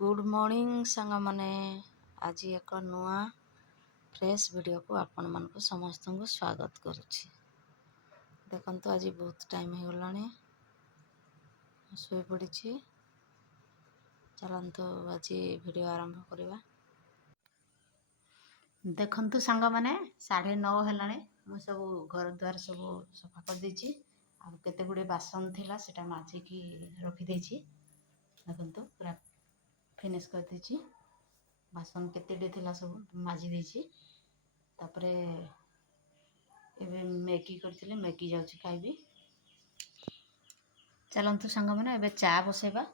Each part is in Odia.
ଗୁଡ୍ ମର୍ଣ୍ଣିଂ ସାଙ୍ଗମାନେ। ଆଜି ଏକ ନୂଆ ଫ୍ରେଶ୍ ଭିଡ଼ିଓକୁ ଆପଣମାନଙ୍କୁ ସମସ୍ତଙ୍କୁ ସ୍ୱାଗତ କରୁଛି। ଦେଖନ୍ତୁ ଆଜି ବହୁତ ଟାଇମ୍ ହେଇଗଲାଣି, ଶୋଇପଡ଼ିଛି। ଚାଲନ୍ତୁ ଆଜି ଭିଡ଼ିଓ ଆରମ୍ଭ କରିବା। ଦେଖନ୍ତୁ ସାଙ୍ଗମାନେ, 9:30 ହେଲାଣି। ମୁଁ ସବୁ ଘର ଦ୍ୱାର ସବୁ ସଫା କରିଦେଇଛି। ଆଉ କେତେ ଗୁଡ଼ିଏ ବାସନ ଥିଲା ସେଟା ମାଜିକି ରଖିଦେଇଛି। ଦେଖନ୍ତୁ ପୁରା ଫିନିଶ୍ କରିଦେଇଛି। ବାସନ କେତେଟେ ଥିଲା ସବୁ ମାଜି ଦେଇଛି। ତାପରେ ଏବେ ମ୍ୟାଗି କରିଥିଲି, ମ୍ୟାଗି ଯାଉଛି ଖାଇବି। ଚାଲନ୍ତୁ ସାଙ୍ଗମାନେ ଏବେ ଚା ବସେଇବା।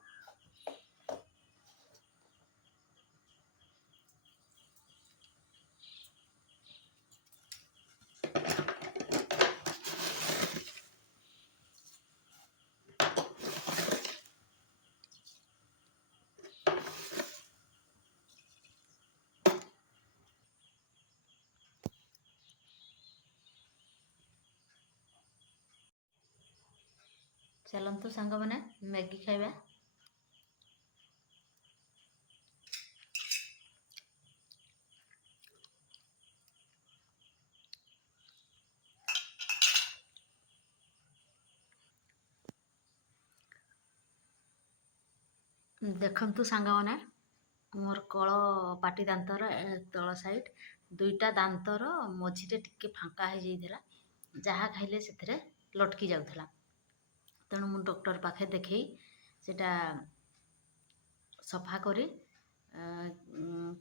ଚାଲନ୍ତୁ ସାଙ୍ଗମାନେ ମ୍ୟାଗି ଖାଇବା। ଦେଖନ୍ତୁ ସାଙ୍ଗମାନେ, ମୋର କଳ ପାଟି ଦାନ୍ତର ତଳ ସାଇଡ୍ ଦୁଇଟା ଦାନ୍ତର ମଝିରେ ଟିକେ ଫାଙ୍କା ହେଇଯାଇଥିଲା। ଯାହା ଖାଇଲେ ସେଥିରେ ଲଟକି ଯାଉଥିଲା। ତେଣୁ ମୁଁ ଡକ୍ଟର ପାଖେ ଦେଖେଇ ସେଟା ସଫା କରି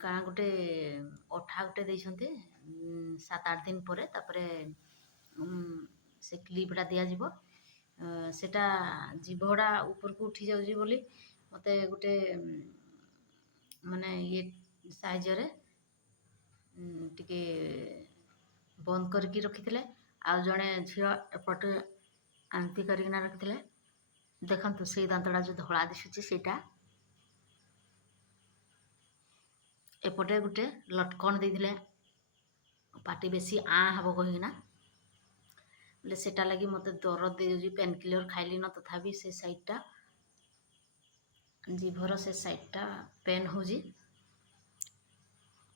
କାଣା ଗୋଟେ ଅଠା ଗୋଟେ ଦେଇଛନ୍ତି। 7-8 ଦିନ ପରେ ତାପରେ ସେ କ୍ଲିପ୍ଟା ଦିଆଯିବ। ସେଟା ଜିଭଟା ଉପରକୁ ଉଠି ଯାଉଛି ବୋଲି ମୋତେ ଗୋଟେ ମାନେ ଇଏ ସାହାଯ୍ୟରେ ଟିକେ ବନ୍ଦ କରିକି ରଖିଥିଲେ। ଆଉ ଜଣେ ଝିଅ ଏପଟେ ଆନ୍ତି କରିକିନା ରଖିଥିଲେ। ଦେଖନ୍ତୁ ସେଇ ଦାନ୍ତଟା ଯେଉଁ ଧଳା ଦିଶୁଛି ସେଇଟା ଏପଟେ ଗୋଟେ ଲଟକଣ ଦେଇଥିଲେ, ପାଟି ବେଶୀ ଆଁ ହେବ କହିକିନା। ବୋଲେ ସେଟା ଲାଗି ମୋତେ ଦରଦ ଦେଇଯାଉଛି। ପେନ୍ କିଲର ଖାଇଲିନ, ତଥାପି ସେ ସାଇଡ଼୍ଟା ଜିଭର ସେ ସାଇଡ଼୍ଟା ପେନ୍ ହେଉଛି।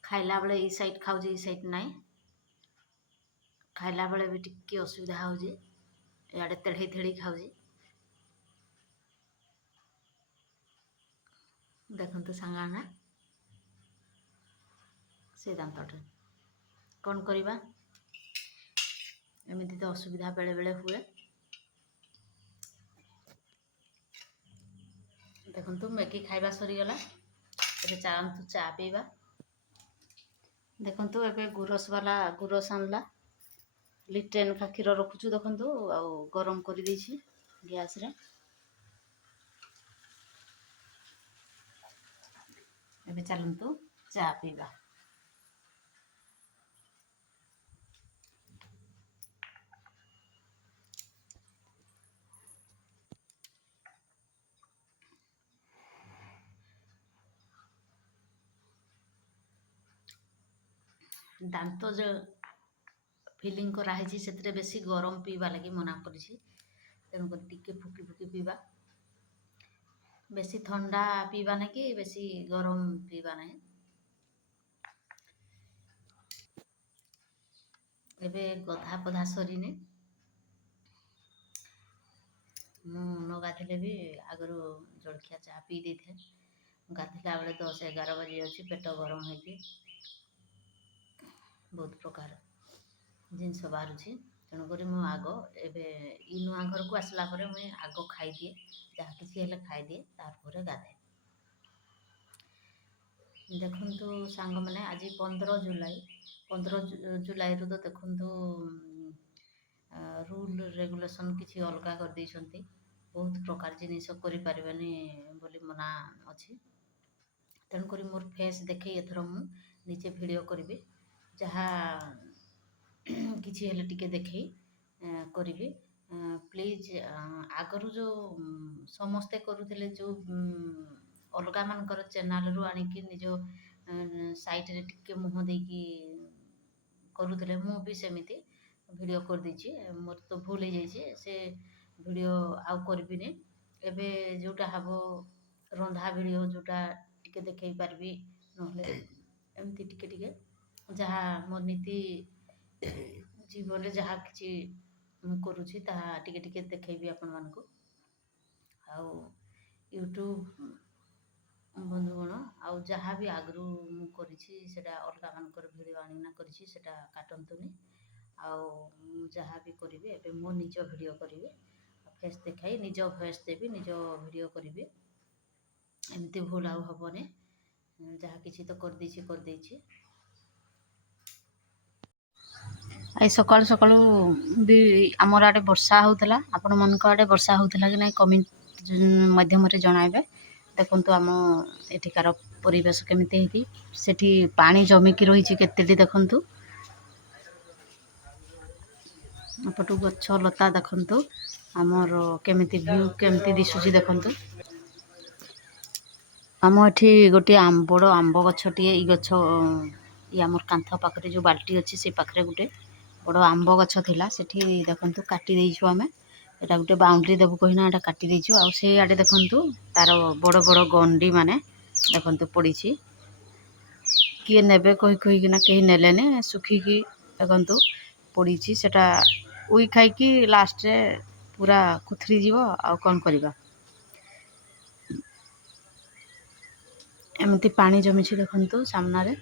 ଖାଇଲା ବେଳେ ଏଇ ସାଇଡ଼୍ ଖାଉଛି, ଏଇ ସାଇଡ଼୍ ନାହିଁ। ଖାଇଲା ବେଳେ ବି ଟିକେ ଅସୁବିଧା ହେଉଛି, ଇଆଡ଼େ ତେଢ଼େଇ ତେଢ଼େଇ ଖାଉଛି। ଦେଖନ୍ତୁ ସାଙ୍ଗମାନେ ସେ ଦାନ୍ତଟା କ'ଣ କରିବା, ଏମିତି ତ ଅସୁବିଧା ବେଳେବେଳେ ହୁଏ। ଦେଖନ୍ତୁ ମ୍ୟାଗି ଖାଇବା ସରିଗଲା। ଏବେ ଚାଲନ୍ତୁ ଚା ପିଇବା। ଦେଖନ୍ତୁ ଏବେ ଗୁରସ ଆଣିଲା। ଲିଟେନ୍ କ୍ଷୀର ରଖୁଛୁ ଦେଖନ୍ତୁ, ଆଉ ଗରମ କରିଦେଇଛି ଗ୍ୟାସରେ। ଏବେ ଚାଲନ୍ତୁ ଚା ପିଇବା। ଦାନ୍ତ ଯେଉଁ ଫିଲିଂ କରାହେଇଛି ସେଥିରେ ବେଶୀ ଗରମ ପିଇବା ଲାଗି ମନା କରିଛି। ତେଣୁକରି ଟିକେ ଫୁକି ଫୁକି ପିଇବା। ବେଶୀ ଥଣ୍ଡା ପିଇବା ନାହିଁ କି ବେଶୀ ଗରମ ପିଇବା ନାହିଁ। ଏବେ ଗଧା ପଧା ସରିନି। ମୁଁ ନ ଗାଧେଇଲେ ବି ଆଗରୁ ଜଳଖିଆ ଚା ପିଇ ଦେଇଥାଏ। ଗାଧେଇଲା ବେଳେ 10-11 ବାଜି ଯାଉଛି, ପେଟ ଗରମ ହେଇକି ବହୁତ ପ୍ରକାର ଜିନିଷ ବାହାରୁଛି। ତେଣୁକରି ମୁଁ ଏବେ ନୂଆ ଘରକୁ ଆସିଲା ପରେ ମୁଁ ଆଗ ଖାଇଦିଏ, ଯାହା କିଛି ହେଲେ ଖାଇଦିଏ, ତାପରେ ଗାଧାଏ। ଦେଖନ୍ତୁ ସାଙ୍ଗମାନେ, ଆଜି 15 ଜୁଲାଇ। 15 ଜୁଲାଇରୁ ତ ଦେଖନ୍ତୁ ରୁଲ୍ ରେଗୁଲେସନ୍ କିଛି ଅଲଗା କରିଦେଇଛନ୍ତି। ବହୁତ ପ୍ରକାର ଜିନିଷ କରିପାରିବେନି ବୋଲି ମନା ଅଛି। ତେଣୁକରି ମୋର ଫେସ୍ ଦେଖେଇ ଏଥର ମୁଁ ନିଜେ ଭିଡ଼ିଓ କରିବି। ଯାହା କିଛି ହେଲେ ଟିକେ ଦେଖେଇ କରିବି। ପ୍ଲିଜ୍ ଆଗରୁ ଯେଉଁ ସମସ୍ତେ କରୁଥିଲେ, ଯେଉଁ ଅଲଗାମାନଙ୍କର ଚ୍ୟାନେଲ୍ରୁ ଆଣିକି ନିଜ ସାଇଟ୍ରେ ଟିକେ ମୁହଁ ଦେଇକି କରୁଥିଲେ, ମୁଁ ବି ସେମିତି ଭିଡ଼ିଓ କରିଦେଇଛି। ମୋର ତ ଭୁଲ ହେଇଯାଇଛି, ସେ ଭିଡ଼ିଓ ଆଉ କରିବିନି। ଏବେ ଯେଉଁଟା ହେବ ରନ୍ଧା ଭିଡ଼ିଓ, ଯେଉଁଟା ଟିକେ ଦେଖେଇ ପାରିବି, ନହେଲେ ଏମିତି ଟିକେ ଟିକେ ଯାହା ମୋ ନୀତି ଜୀବନରେ ଯାହା କିଛି ମୁଁ କରୁଛି ତାହା ଟିକେ ଟିକେ ଦେଖେଇବି ଆପଣମାନଙ୍କୁ। ଆଉ ୟୁଟ୍ୟୁବ୍ ବନ୍ଧୁଗଣ, ଆଉ ଯାହା ବି ଆଗରୁ ମୁଁ କରିଛି ସେଇଟା ଅଲଗା ମାନଙ୍କର ଭିଡ଼ିଓ ଆଣିକିନା କରିଛି, ସେଇଟା କାଟନ୍ତୁନି। ଆଉ ମୁଁ ଯାହା ବି କରିବି ଏବେ ମୋ ନିଜ ଭିଡ଼ିଓ କରିବି, ଫେସ୍ ଦେଖାଇ ନିଜ ଭଏସ୍ ଦେବି, ନିଜ ଭିଡ଼ିଓ କରିବି। ଏମିତି ଭୁଲ ଆଉ ହବନି। ଯାହା କିଛି ତ କରିଦେଇଛି। ଏଇ ସକାଳୁ ସକାଳୁ ବି ଆମର ଆଡ଼େ ବର୍ଷା ହେଉଥିଲା। ଆପଣମାନଙ୍କ ଆଡ଼େ ବର୍ଷା ହେଉଥିଲା କି ନାହିଁ କମେଣ୍ଟ ମାଧ୍ୟମରେ ଜଣାଇବେ। ଦେଖନ୍ତୁ ଆମ ଏଠିକାର ପରିବେଶ କେମିତି ହେଇକି, ସେଠି ପାଣି ଜମିକି ରହିଛି କେତେଟି ଦେଖନ୍ତୁ। ଏପଟୁ ଗଛ ଲତା ଦେଖନ୍ତୁ, ଆମର କେମିତି ଭିଉ କେମିତି ଦିଶୁଛି ଦେଖନ୍ତୁ। ଆମ ଏଠି ଗୋଟିଏ ବଡ଼ ଆମ୍ବ ଗଛଟିଏ, ଏଇ ଗଛ ଆମର କାନ୍ଥ ପାଖରେ ଯେଉଁ ବାଲ୍ଟି ଅଛି ସେ ପାଖରେ ଗୋଟେ ବଡ଼ ଆମ୍ବ ଗଛ ଥିଲା। ସେଠି ଦେଖନ୍ତୁ କାଟି ଦେଇଛୁ ଆମେ, ଏଇଟା ଗୋଟେ ବାଉଣ୍ଡ୍ରି ଦେବୁ କହିନା ଏଇଟା କାଟି ଦେଇଛୁ। ଆଉ ସେଇଆଡ଼େ ଦେଖନ୍ତୁ ତାର ବଡ଼ ବଡ଼ ଗଣ୍ଡି ମାନେ ଦେଖନ୍ତୁ ପଡ଼ିଛି। କିଏ ନେବେ କହିକିନା କେହି ନେଲେନି, ଶୁଖିକି ଦେଖନ୍ତୁ ପଡ଼ିଛି। ସେଟା ଉଇ ଖାଇକି ଲାଷ୍ଟରେ ପୁରା କୁଥରି ଯିବ। ଆଉ କ'ଣ କରିବା, ଏମିତି ପାଣି ଜମିଛି ଦେଖନ୍ତୁ ସାମ୍ନାରେ।